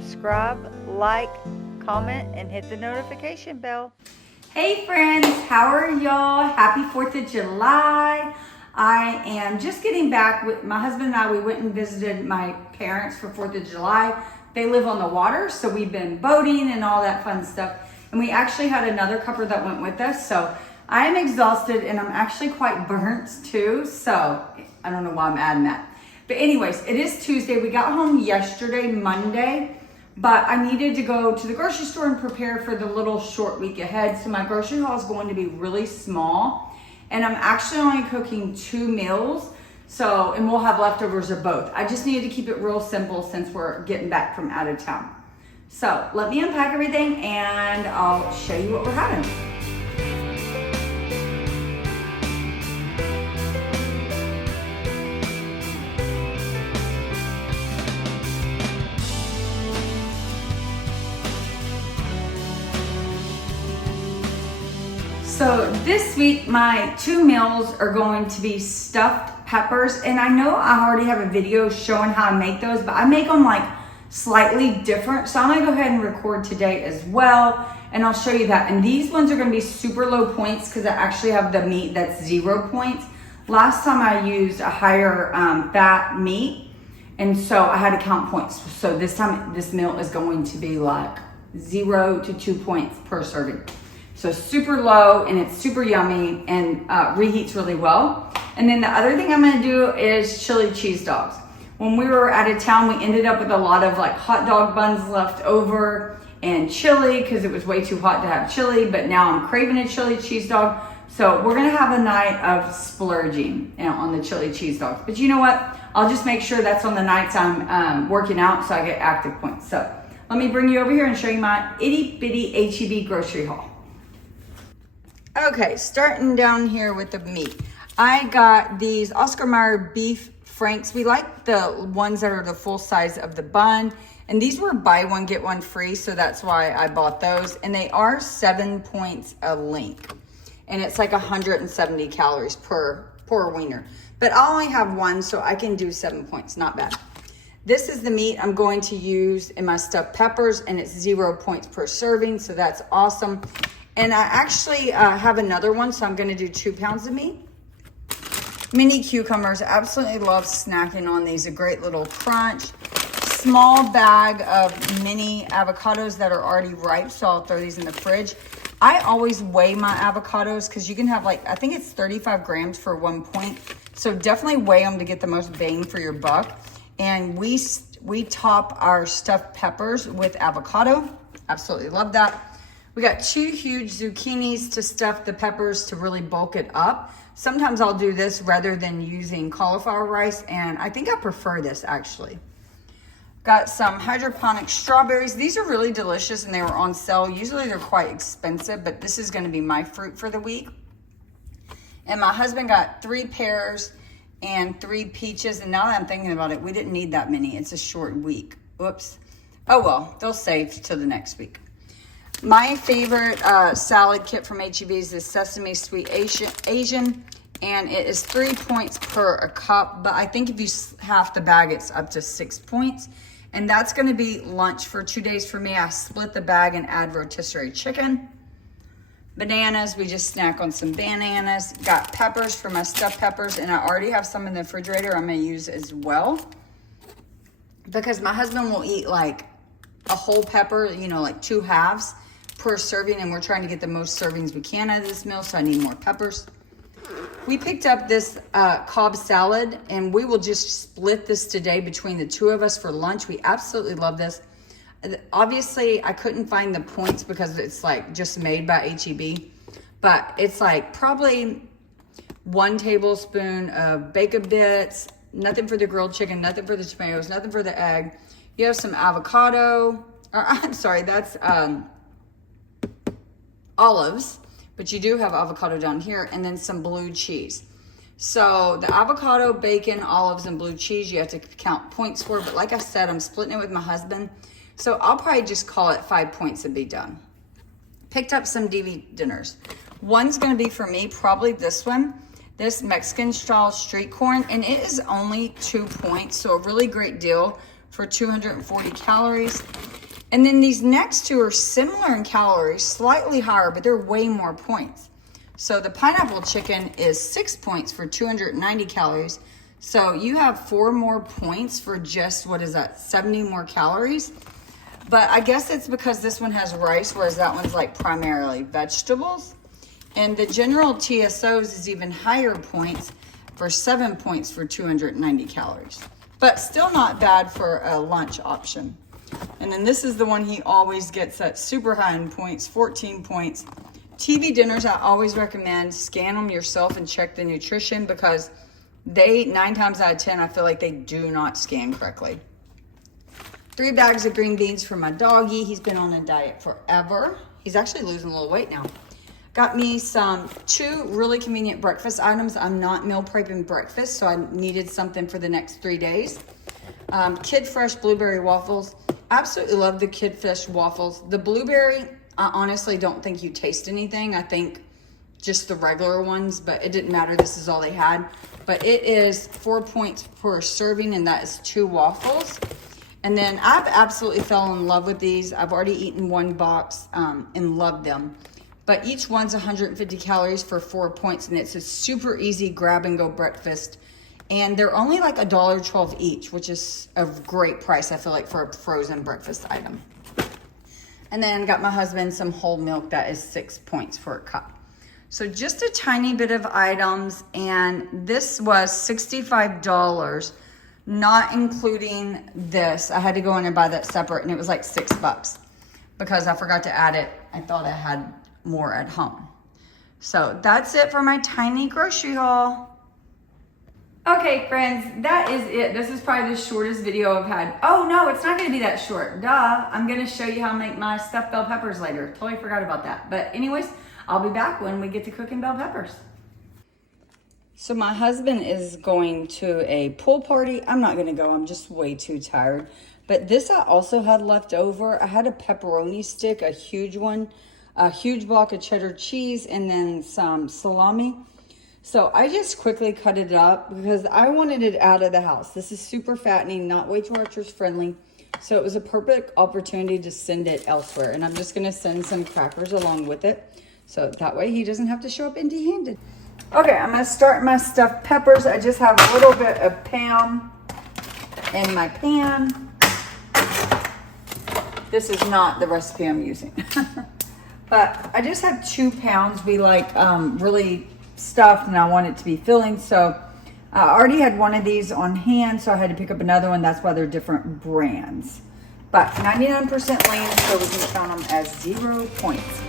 subscribe, like, comment, and hit the notification bell. Hey friends, how are y'all? Happy 4th of July. I am just getting back with my husband and I. We went and visited my parents for 4th of July. They live on the water, so we've been boating and all that fun stuff. And we actually had another couple that went with us. So I am exhausted and I'm actually quite burnt too. So I don't know why I'm adding that. But anyways, it is Tuesday. We got home yesterday, Monday. But I needed to go to the grocery store and prepare for the little short week ahead. So my grocery haul is going to be really small. And I'm actually only cooking 2 meals. So, and we'll have leftovers of both. I just needed to keep it real simple since we're getting back from out of town. So let me unpack everything and I'll show you what we're having. So this week, my 2 meals are going to be stuffed peppers. And I know I already have a video showing how I make those, but I make them like slightly different. So I'm gonna go ahead and record today as well. And I'll show you that. And these ones are gonna be super low points because I actually have the meat that's 0 points. Last time I used a higher fat meat. And so I had to count points. So this time, this meal is going to be like 0 to 2 points per serving. So super low and it's super yummy and reheats really well. And then the other thing I'm gonna do is chili cheese dogs. When we were out of town, we ended up with a lot of like hot dog buns left over and chili because it was way too hot to have chili, but now I'm craving a chili cheese dog. So we're gonna have a night of splurging on the chili cheese dogs. But you know what? I'll just make sure that's on the nights I'm working out so I get active points. So let me bring you over here and show you my itty bitty HEB grocery haul. Okay, starting down here with the meat. I got these Oscar Mayer beef franks. We like the ones that are the full size of the bun. And these were buy one, get one free. So that's why I bought those. And they are 7 points a link. And it's like 170 calories per wiener. But I only have one, so I can do 7 points, not bad. This is the meat I'm going to use in my stuffed peppers. And it's 0 points per serving, so that's awesome. And I actually have another one, so I'm gonna do 2 pounds of meat. Mini cucumbers, absolutely love snacking on these, a great little crunch. Small bag of mini avocados that are already ripe, so I'll throw these in the fridge. I always weigh my avocados because you can have like, I think it's 35 grams for 1 point. So definitely weigh them to get the most bang for your buck. And we top our stuffed peppers with avocado. Absolutely love that. We got 2 huge zucchinis to stuff the peppers to really bulk it up. Sometimes I'll do this rather than using cauliflower rice, and I think I prefer this actually. Got some hydroponic strawberries. These are really delicious and they were on sale. Usually they're quite expensive, but this is gonna be my fruit for the week. And my husband got 3 pears and 3 peaches, and now that I'm thinking about it, we didn't need that many. It's a short week. Oops. Oh well, they'll save till the next week. My favorite salad kit from HEB is the Sesame Sweet Asian, and it is 3 points per a cup, but I think if you half the bag, it's up to 6 points. And that's gonna be lunch for 2 days for me. I split the bag and add rotisserie chicken. Bananas, we just snack on some bananas. Got peppers for my stuffed peppers, and I already have some in the refrigerator I'm gonna use as well. Because my husband will eat like a whole pepper, you know, like 2 halves per serving, and we're trying to get the most servings we can out of this meal, so I need more peppers. We picked up this Cobb salad, and we will just split this today between the 2 of us for lunch. We absolutely love this. Obviously, I couldn't find the points because it's like just made by HEB, but it's like probably 1 tablespoon of bacon bits, nothing for the grilled chicken, nothing for the tomatoes, nothing for the egg. You have some avocado, or I'm sorry, that's olives, but you do have avocado down here, and then some blue cheese. So the avocado, bacon, olives, and blue cheese, you have to count points for, but like I said, I'm splitting it with my husband. So I'll probably just call it 5 points and be done. Picked up some DV dinners. One's gonna be for me, probably this one. This Mexican style street corn, and it is only 2 points, so a really great deal for 240 calories. And then these next two are similar in calories, slightly higher, but they're way more points. So the pineapple chicken is 6 points for 290 calories. So you have 4 more points for just, what is that, 70 more calories? But I guess it's because this one has rice, whereas that one's like primarily vegetables. And the general TSOs is even higher points for 7 points for 290 calories. But still not bad for a lunch option. And then this is the one he always gets at super high in points, 14 points. TV dinners, I always recommend scan them yourself and check the nutrition, because they, 9 times out of 10, I feel like they do not scan correctly. 3 bags of green beans for my doggy. He's been on a diet forever. He's actually losing a little weight now. Got me 2 really convenient breakfast items. I'm not meal prepping breakfast, so I needed something for the next 3 days. Kid Fresh blueberry waffles. Absolutely love the Kid Fresh waffles. The blueberry, I honestly don't think you taste anything. I think just the regular ones, but it didn't matter. This is all they had. But it is 4 points per serving, and that is 2 waffles. And then I've absolutely fell in love with these. I've already eaten 1 box and loved them. But each one's 150 calories for 4 points, and it's a super easy grab and go breakfast. And they're only like $1.12 each, which is a great price, I feel like, for a frozen breakfast item. And then got my husband some whole milk that is 6 points for a cup. So just a tiny bit of items, and this was $65, not including this. I had to go in and buy that separate, and it was like $6 because I forgot to add it. I thought I had more at home. So that's it for my tiny grocery haul. Okay, friends, that is it. This is probably the shortest video I've had. Oh no, it's not gonna be that short. Duh, I'm gonna show you how to make my stuffed bell peppers later. Totally forgot about that. But anyways, I'll be back when we get to cooking bell peppers. So my husband is going to a pool party. I'm not gonna go, I'm just way too tired. But this I also had left over. I had a pepperoni stick, a huge one, a huge block of cheddar cheese, and then some salami. So I just quickly cut it up because I wanted it out of the house. This is super fattening, not Weight Watchers friendly. So it was a perfect opportunity to send it elsewhere. And I'm just gonna send some crackers along with it. So that way he doesn't have to show up empty-handed. Okay, I'm gonna start my stuffed peppers. I just have a little bit of Pam in my pan. This is not the recipe I'm using. But I just have 2 pounds. We like really stuffed, and I want it to be filling. So I already had one of these on hand, so I had to pick up another one. That's why they're different brands. But 99% lean, so we can count them as 0 points.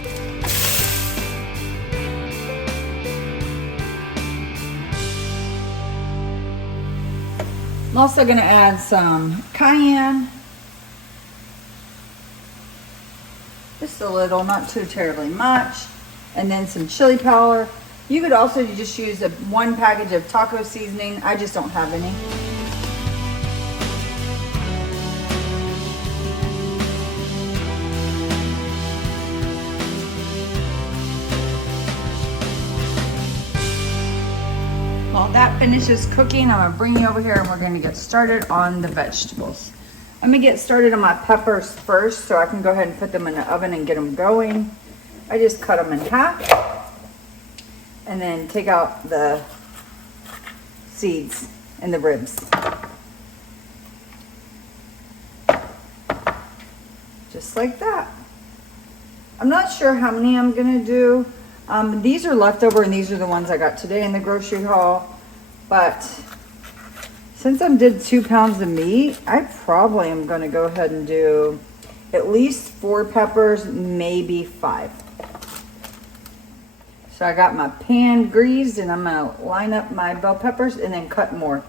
I'm also gonna add some cayenne. Just a little, not too terribly much. And then some chili powder. You could also just use 1 package of taco seasoning. I just don't have any. While that finishes cooking, I'm gonna bring you over here and we're gonna get started on the vegetables. I'm gonna get started on my peppers first so I can go ahead and put them in the oven and get them going. I just cut them in half and then take out the seeds and the ribs. Just like that. I'm not sure how many I'm gonna do. These are leftover and these are the ones I got today in the grocery haul. But since I did 2 pounds of meat, I probably am gonna go ahead and do at least 4 peppers, maybe 5. So I got my pan greased and I'm gonna line up my bell peppers and then cut more.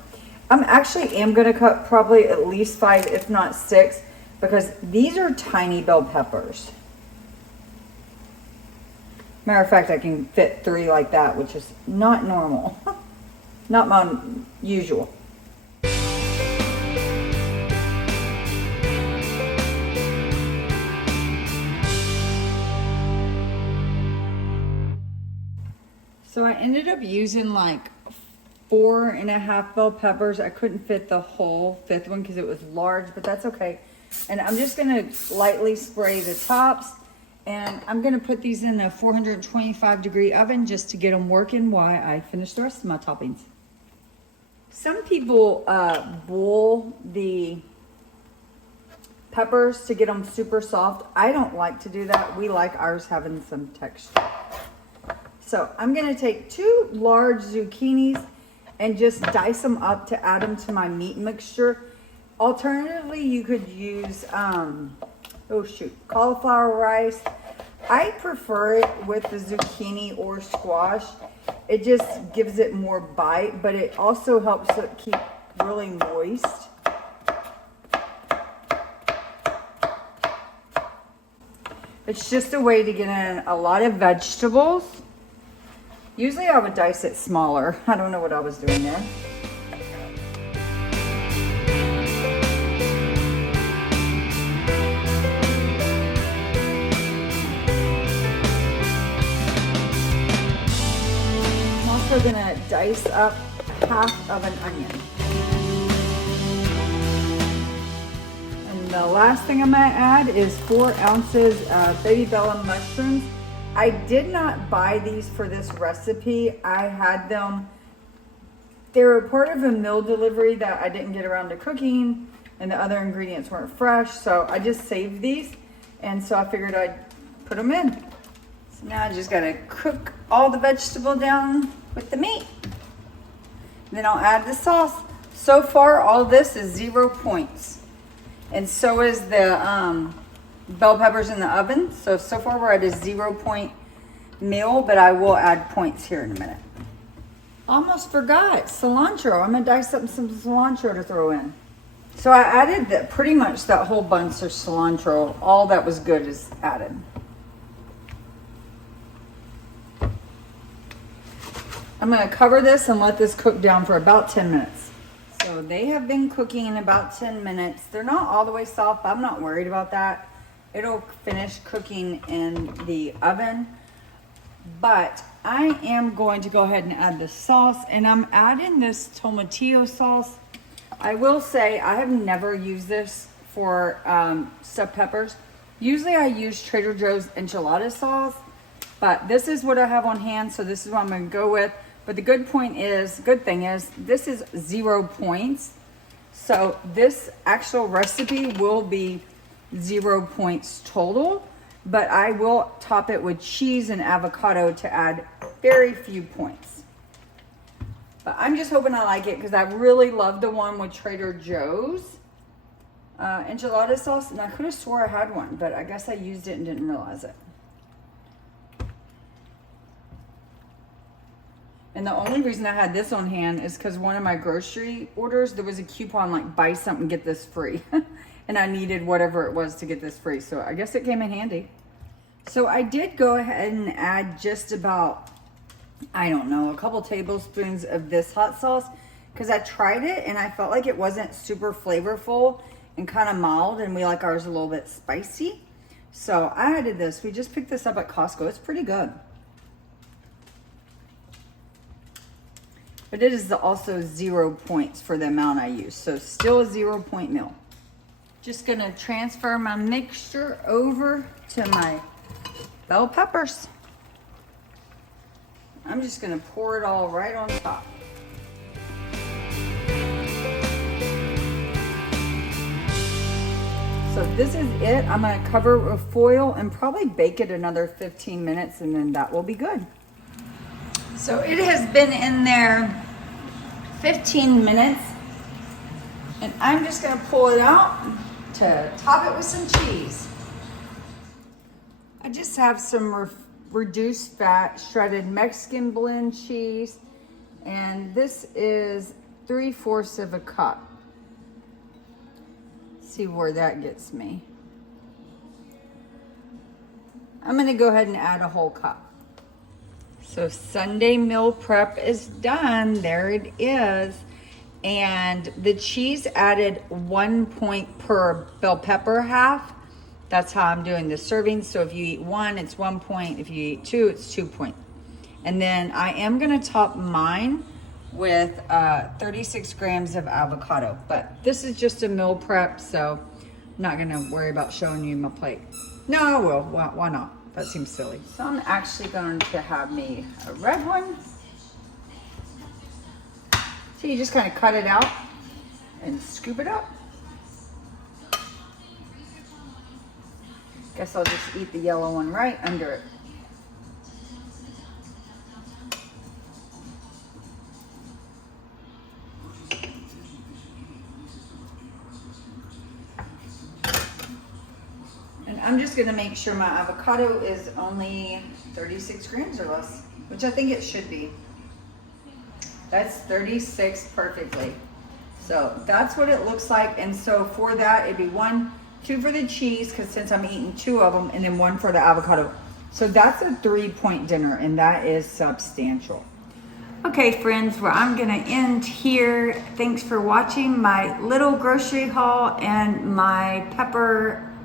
I'm actually gonna cut probably at least 5, if not 6, because these are tiny bell peppers. Matter of fact, I can fit 3 like that, which is not normal. Not my usual. So I ended up using like 4.5 bell peppers. I couldn't fit the whole 5th one because it was large, but that's okay. And I'm just gonna lightly spray the tops. And I'm gonna put these in a 425-degree oven just to get them working while I finish the rest of my toppings. Some people boil the peppers to get them super soft. I don't like to do that. We like ours having some texture. So I'm gonna take 2 large zucchinis and just dice them up to add them to my meat mixture. Alternatively, you could use, cauliflower rice. I prefer it with the zucchini or squash. It just gives it more bite, but it also helps it keep really moist. It's just a way to get in a lot of vegetables. Usually I would dice it smaller. I don't know what I was doing there. I'm also gonna dice up half of an onion. And the last thing I'm gonna add is 4 ounces of baby bella mushrooms. I did not buy these for this recipe. I had them, they were part of a meal delivery that I didn't get around to cooking, and the other ingredients weren't fresh, so I just saved these, and so I figured I'd put them in. So now I just gotta cook all the vegetable down with the meat. Then I'll add the sauce. So far, all this is 0 points. And so is the bell peppers in the oven. So far we're at a 0 point meal, but I will add points here in a minute. Almost forgot cilantro. I'm gonna dice up some cilantro to throw in. So I added pretty much that whole bunch of cilantro. All that was good is added. I'm gonna cover this and let this cook down for about 10 minutes. So they have been cooking in about 10 minutes. They're not all the way soft, but I'm not worried about that. It'll finish cooking in the oven. But I am going to go ahead and add the sauce, and I'm adding this tomatillo sauce. I will say I have never used this for stuffed peppers. Usually I use Trader Joe's enchilada sauce, but this is what I have on hand, so this is what I'm gonna go with. But the good thing is, this is 0 points. So this actual recipe will be 0 points total, but I will top it with cheese and avocado to add very few points. But I'm just hoping I like it because I really love the one with Trader Joe's enchilada sauce, and I could have swore I had one, but I guess I used it and didn't realize it. And the only reason I had this on hand is because one of my grocery orders, there was a coupon like buy something, get this free. And I needed whatever it was to get this free. So I guess it came in handy. So I did go ahead and add just about, I don't know, a couple tablespoons of this hot sauce because I tried it and I felt like it wasn't super flavorful and kind of mild, and we like ours a little bit spicy. So I added this. We just picked this up at Costco. It's pretty good. But it is also 0 points for the amount I use. So still a 0 point meal. Just gonna transfer my mixture over to my bell peppers. I'm just gonna pour it all right on top. So this is it. I'm gonna cover it with foil and probably bake it another 15 minutes, and then that will be good. So it has been in there 15 minutes, and I'm just gonna pull it out to top it with some cheese. I just have some reduced fat shredded Mexican blend cheese, and this is 3/4 of a cup. See where that gets me. I'm gonna go ahead and add a whole cup. So Sunday meal prep is done. There it is. And the cheese added 1 point per bell pepper half. That's how I'm doing the serving. So if you eat 1, it's 1 point. If you eat 2, it's 2 point. And then I am gonna top mine with 36 grams of avocado. But this is just a meal prep, so I'm not gonna worry about showing you my plate. No, I will. Why not? That seems silly. So I'm actually going to have me a red one. So you just kind of cut it out and scoop it up. Guess I'll just eat the yellow one right under it. And I'm just gonna make sure my avocado is only 36 grams or less, which I think it should be. That's 36 perfectly. So that's what it looks like. And so for that, it'd be 2 for the cheese, because since I'm eating 2 of them, and then 1 for the avocado. So that's a 3-point dinner, and that is substantial. Okay, friends, well, I'm gonna end here. Thanks for watching my little grocery haul and my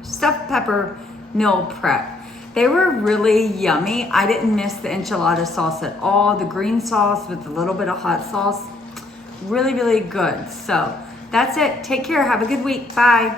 stuffed pepper meal prep. They were really yummy. I didn't miss the enchilada sauce at all. The green sauce with a little bit of hot sauce. Really, really good. So that's it. Take care. Have a good week. Bye.